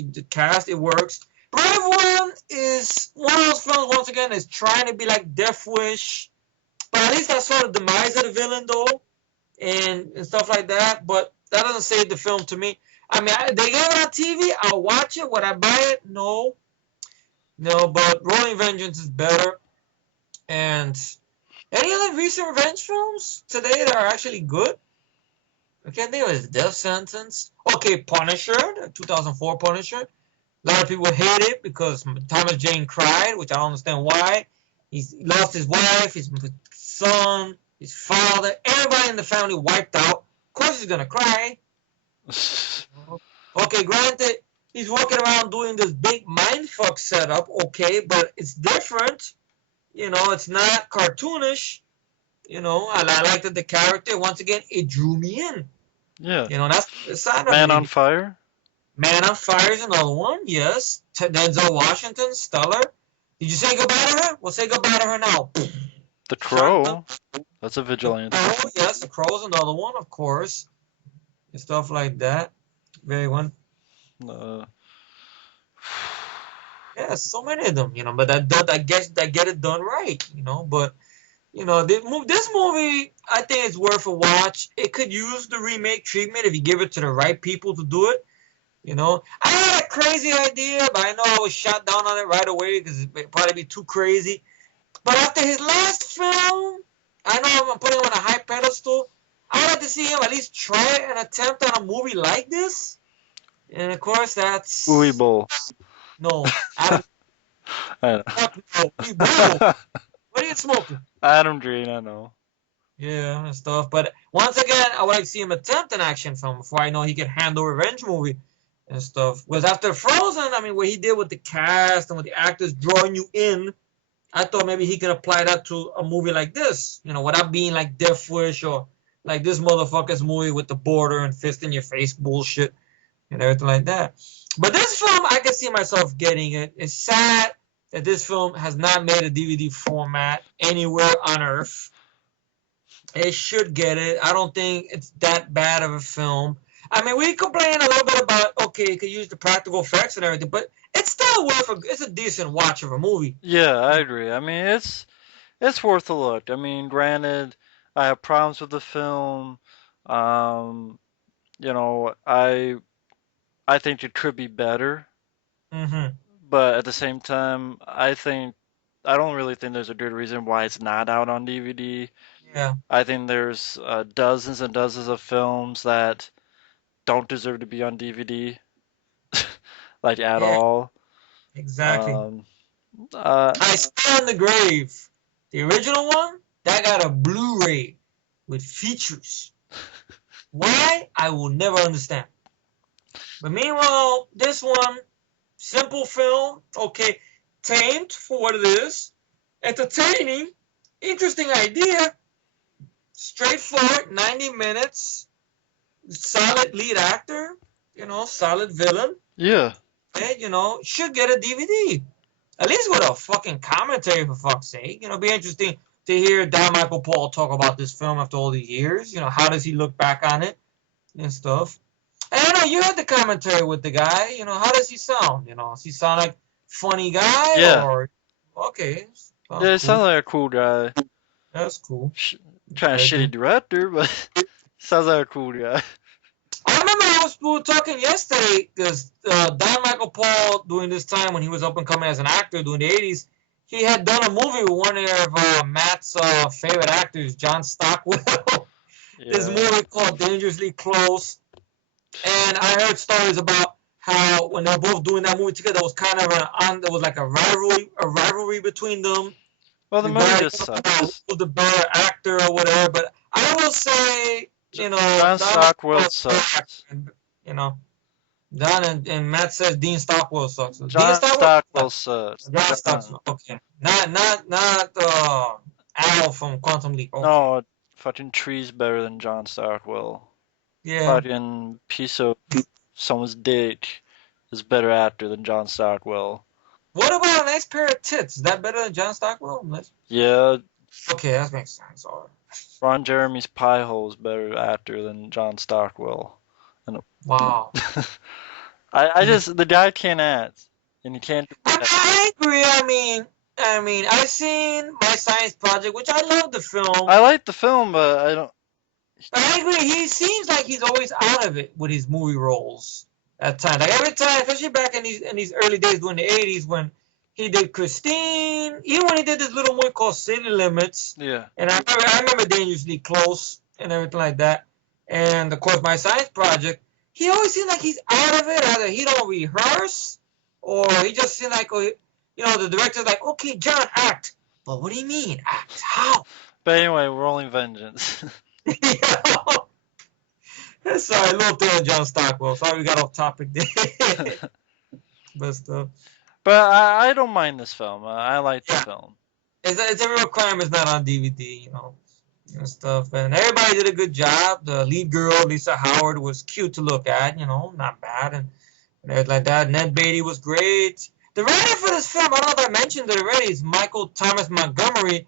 the cast, it works. Brave One is one of those films, once again, is trying to be like Death Wish. But at least I saw the demise of the villain, though, and stuff like that. But that doesn't save the film to me. I mean, they gave it on TV. I'll watch it. Would I buy it? No. No, but Rolling Vengeance is better. And any other recent revenge films today that are actually good? I can't think of it. Death Sentence. Okay, Punisher, the 2004 Punisher. A lot of people hate it because Thomas Jane cried, which I don't understand why. He's lost his wife, his son, his father. Everybody in the family wiped out. Of course he's going to cry. Okay, granted, he's walking around doing this big mindfuck setup, okay, but it's different. You know, it's not cartoonish. You know, I liked the character. Once again, it drew me in. Yeah. You know, that's the side of Man it. on Fire? Man on Fire is another one, yes. Denzel Washington, stellar. Did you say goodbye to her? Well, say goodbye to her now. The Crow? That's a vigilante. Oh, yes, The Crow is another one, of course. And stuff like that. Very one. Yeah, so many of them, you know, but I guess they get it done right, you know, but you know, this movie, I think it's worth a watch. It could use the remake treatment if you give it to the right people to do it. You know, I had a crazy idea, but I know I was shot down on it right away because it'd probably be too crazy. But after his last film, I know I'm putting him on a high pedestal. I'd like to see him at least try an attempt on a movie like this. And of course, that's Uwe Boll. No, Adam. I know. Uwe Boll. What are you smoking? Adam Green, I know. Yeah, and stuff. But once again, I would like to see him attempt an action film before I know he can handle a revenge movie and stuff. Whereas after Frozen, I mean, what he did with the cast and with the actors drawing you in, I thought maybe he could apply that to a movie like this, you know, without being like Death Wish or like this motherfucker's movie with the border and fist in your face bullshit and everything like that. But this film, I can see myself getting it. It's sad that this film has not made a DVD format anywhere on Earth. It should get it. I don't think it's that bad of a film. I mean, we complain a little bit about, okay, you could use the practical effects and everything, but it's still it's a decent watch of a movie. Yeah, I agree. I mean, it's worth a look. I mean, granted, I have problems with the film. You know, I think it could be better. Mm-hmm. But at the same time, I don't really think there's a good reason why it's not out on DVD. Yeah. I think there's dozens and dozens of films that don't deserve to be on DVD, like at all. Exactly. I Stand the Grave, the original one, that got a Blu-ray with features. Why? I will never understand. But meanwhile, this one, simple film, okay, tamed for what it is, entertaining, interesting idea, straightforward, 90 minutes, solid lead actor, you know, solid villain. Yeah. And, you know, should get a DVD. At least with a fucking commentary, for fuck's sake. You know, it'd be interesting to hear Don Michael Paul talk about this film after all these years. You know, how does he look back on it and stuff. And I know you had the commentary with the guy. You know, how does he sound? You know, does he sound like funny guy? Yeah. Or, okay. Yeah, he sounds like a cool guy. That's cool. Kind of shitty director, but sounds like a cool guy. I remember we were talking yesterday because Don Michael Paul, during this time when he was up and coming as an actor during the 80s, he had done a movie with one of Matt's favorite actors, John Stockwell. Yeah. This movie called Dangerously Close. And I heard stories about how when they were both doing that movie together, it was kind of there was like a rivalry between them. Well, the movie just sucks. The better actor or whatever, but I will say, you know, John Stockwell sucks. You know, Don and Matt says Dean Stockwell sucks. John Stockwell sucks. John Stockwell. Okay, not Al from Quantum Leap. Okay. No, fucking Tree's better than John Stockwell. Yeah. Fucking piece of someone's dick is better actor than John Stockwell. What about a nice pair of tits? Is that better than John Stockwell? Yeah. Okay, that makes sense. All right. Ron Jeremy's pie hole is better actor than John Stockwell. Wow. I just the guy can't act, and he can't do that. I agree. I've seen My Science Project, which I love the film. I like the film, but I don't. But I agree. He seems like he's always out of it with his movie roles at times. Like every time, especially back in these early days during the '80s when he did Christine, even when he did this little movie called City Limits, Yeah. and I remember Dangerously Close and everything like that, and of course My Science Project. He always seems like he's out of it. Either he don't rehearse, or he just seems like, the director's like, okay, John, act. But what do you mean, act? How? But anyway, Rolling Vengeance. Sorry, a little thing on John Stockwell. Sorry we got off topic there. But But I don't mind this film. I like the film. It's a real crime it's not on DVD, and stuff. And everybody did a good job. The lead girl, Lisa Howard, was cute to look at, not bad. And everything like that. Ned Beatty was great. The writer for this film, I don't know if I mentioned it already, is Michael Thomas Montgomery.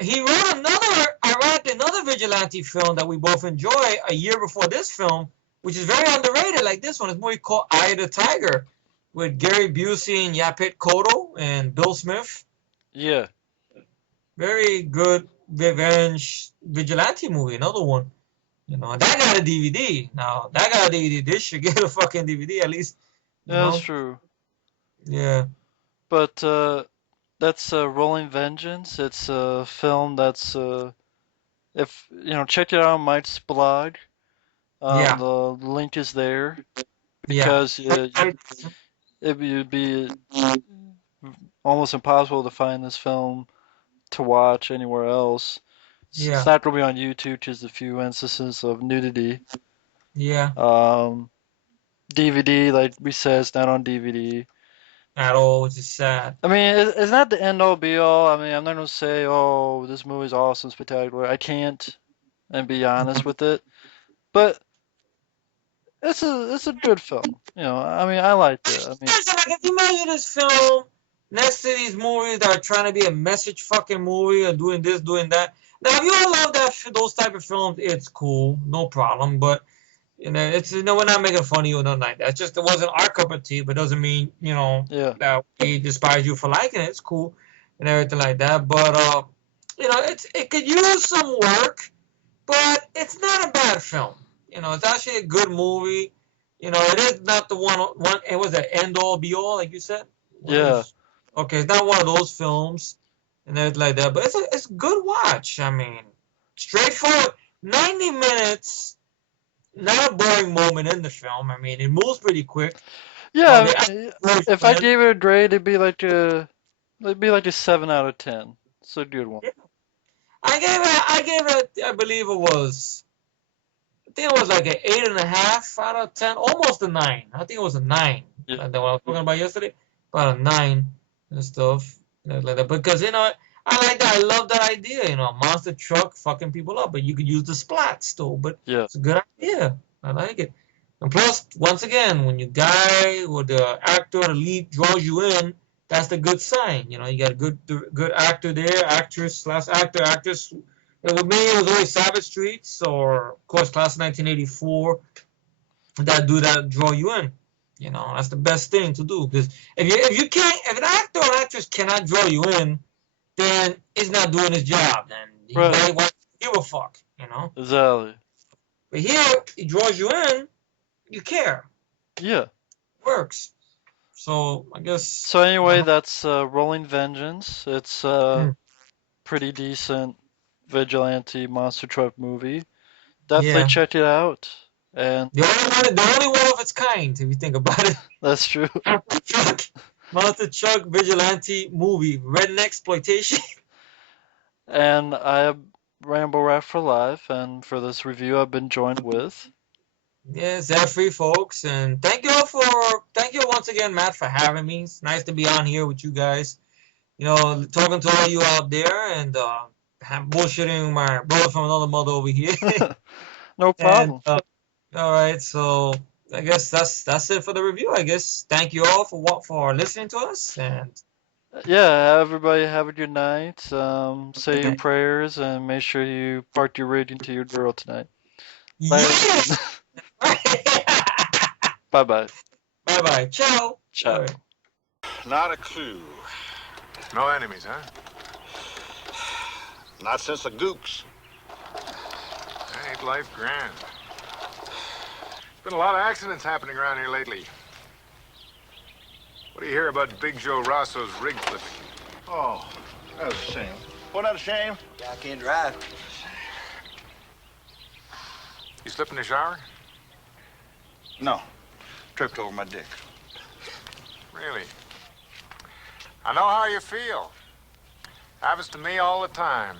He wrote another vigilante film that we both enjoy a year before this film, which is very underrated like this one. It's a movie called Eye of the Tiger with Gary Busey and Yaphet Kotto and Bill Smith. Yeah. Very good revenge vigilante movie, another one. And that got a DVD. Now, that got a DVD. This should get a fucking DVD at least. Yeah, that's true. Yeah. But that's Rolling Vengeance. It's a film that's if check it out on Mike's blog. The link is there because it would be almost impossible to find this film to watch anywhere else. Yeah. It's not going to be on YouTube, just a few instances of nudity. Yeah. DVD, like we said, it's not on DVD. At all, which is sad. I mean, it's not the end all be all. I mean, I'm not going to say, oh, this movie's awesome, spectacular. I can't, and be honest with it. But it's a good film. I mean, I liked it. I mean, if you imagine this film next to these movies that are trying to be a message fucking movie or doing this, doing that. Now, if you all love those type of films, it's cool, no problem. But it's we're not making fun of you or nothing like that. It's just it wasn't our cup of tea, but doesn't mean that we despise you for liking it. It's cool and everything like that. But it could use some work, but it's not a bad film. It's actually a good movie. It is not the one. It was an end all be all, like you said. Yeah. Okay, it's not one of those films and everything like that, but it's a good watch. I mean, straightforward. 90 minutes. Not a boring moment in the film. I mean, it moves pretty quick. Yeah, if I gave it a grade, it'd be like a 7 out of 10. It's a good one. Yeah. I gave it. I believe it was. I think it was like an 8.5 out of 10, almost a 9. I think it was a 9. Yeah. Like the one I was talking about yesterday, about a 9 and stuff like that. Because I like that. I love that idea. A monster truck fucking people up, but you could use the splats though. But it's a good idea. I like it. And plus, once again, when you guy or the actor, the lead draws you in, that's the good sign. You got a good actor there, actress, actor, actress. And with me, it was always Savage Streets or, of course, Class of 1984. That draw you in. That's the best thing to do. Because if an actor or actress cannot draw you in, then he's not doing his job. Then he won't give a fuck. Exactly. But here, he draws you in, you care. Yeah. It works. So, I guess... So anyway, that's Rolling Vengeance. It's a pretty decent vigilante monster truck movie. Definitely check it out. And the only one of its kind, if you think about it. That's true. Monster truck vigilante movie, redneck exploitation. And I am Rambo Rat for Life, and for this review, I've been joined with. Yes, Efree, folks, and thank you once again, Matt, for having me. It's nice to be on here with you guys. Talking to all you out there, and bullshitting my brother from another mother over here. No problem. And, all right, so I guess that's it for the review. I guess thank you all for listening to us, and yeah, everybody have a good night. Say your prayers and make sure you park your rating to your girl tonight. Yes! Bye bye. Bye-bye. Ciao. Ciao. Right. Not a clue. No enemies, huh? Not since the Gooks. Ain't life grand? Been a lot of accidents happening around here lately. What do you hear about Big Joe Rosso's rig flipping? Oh, that was a shame. Wasn't that a shame? Yeah, I can't drive. You slipped in the shower? No. Tripped over my dick. Really? I know how you feel. Happens to me all the time.